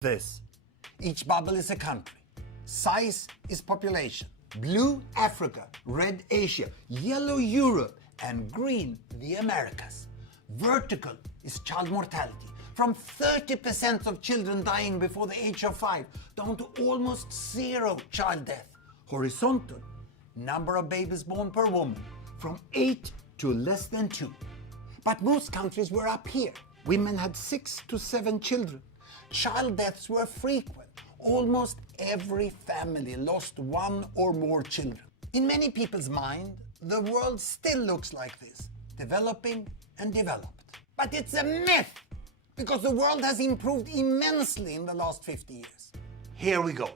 this. Each bubble is a country. Size is population. Blue, Africa. Red, Asia. Yellow, Europe. And green, the Americas. Vertical is child mortality. From 30% of children dying before the age of 5 down to almost zero child death. Horizontal, number of babies born per woman. From 8 to less than 2. But most countries were up here. Women had 6 to 7 children. Child deaths were frequent. Almost every family lost one or more children. In many people's mind, the world still looks like this, developing and developed. But it's a myth, because the world has improved immensely in the last 50 years. Here we go.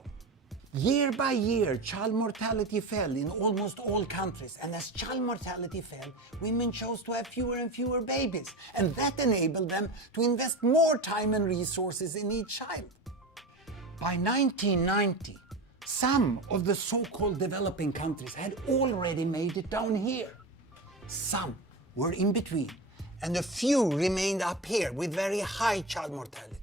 Year by year, child mortality fell in almost all countries, and as child mortality fell, women chose to have fewer and fewer babies, and that enabled them to invest more time and resources in each child. By 1990, some of the so-called developing countries had already made it down here. Some were in between, and a few remained up here with very high child mortality.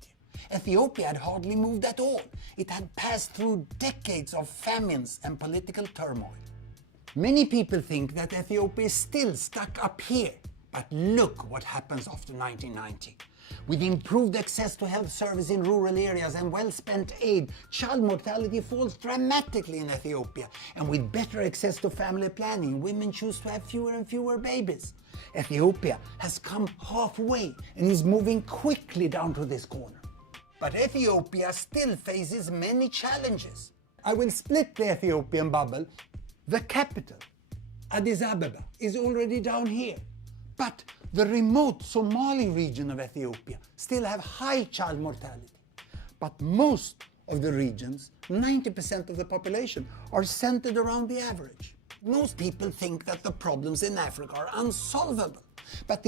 Ethiopia had hardly moved at all. It had passed through decades of famines and political turmoil. Many people think that Ethiopia is still stuck up here, but look what happens after 1990. With improved access to health service in rural areas and well-spent aid, child mortality falls dramatically in Ethiopia. And with better access to family planning, women choose to have fewer and fewer babies. Ethiopia has come halfway and is moving quickly down to this corner. But Ethiopia still faces many challenges. I will split the Ethiopian bubble. The capital, Addis Ababa, is already down here. But the remote Somali region of Ethiopia still have high child mortality. But most of the regions, 90% of the population, are centered around the average. Most people think that the problems in Africa are unsolvable. But